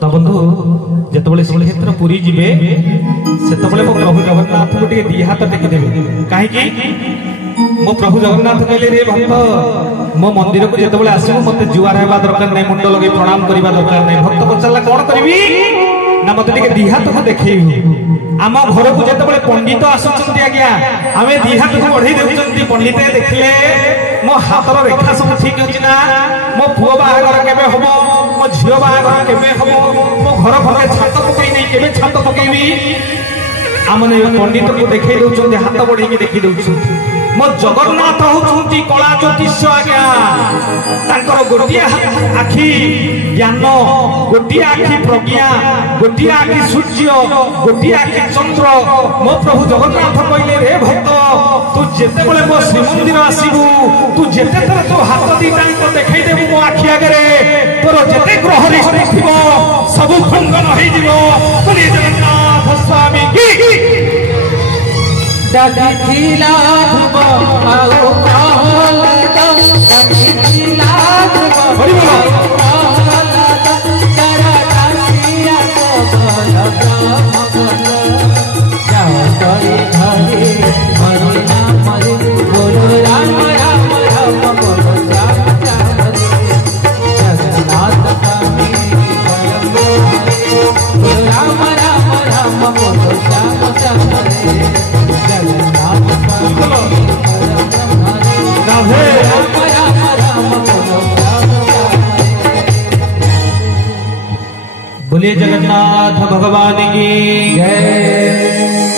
श्रोता बंधु जिते श्रीक्षेत्र पुरी जीवे से मो प्रभु जगन्नाथ को दी हाथ टेकिदेवे कहीं मो प्रभु जगन्नाथ कहले रे भक्त मो मंदिर को जिते आसो मत जुआर होगा दरकार नहीं मुंड लगे प्रणाम करने दरकार नहीं भक्त पचारा कौन करी ना मत दी हाथ को देखे आम घर को जिते पंडित आसुच्च आज्ञा आम दी हाथ को बढ़े दे पंडित देखले मो हाथर रेखा सब ठीक अच्छी ना मो पुओ बाहागर केबे हबो मो झियो बाहागर केबे हबो मो घर घर छात पकई नहीं केबे छात पकईबी आमने पंडित को देखै दउछन हाथ बढ़े के देखि दउछन मो जगन्नाथ होउछंती कला ज्योतिष आज्ञा तांकर गोटिया आखि ज्ञान गोटिया आखि प्रज्ञा गोटिया आखि सूर्य गोटिया आखि चंद्र मो प्रभु जगन्नाथ कहले रे भक्त तू जेते बेले मो श्रीमंदिर आसीबू तू जेते तर तो हाथ दीटा को देखै देबू मो आखि आगरे तोर जेते ग्रह रिष्ट थिबो सब खंडन होई दिबो बोले जगन्नाथ स्वामी की दादी थिला धुबो आओ कहला दादी थिला धुबो बड़ी बोलो तारा दासिया को जाओ करे घरे मरे ना मरे बोलो राम राम राम बोलो राम राम जगन्नाथ स्वामी बोलो राम राम राम बोलो राम राम बोलिए जगन्नाथ भगवान की जय।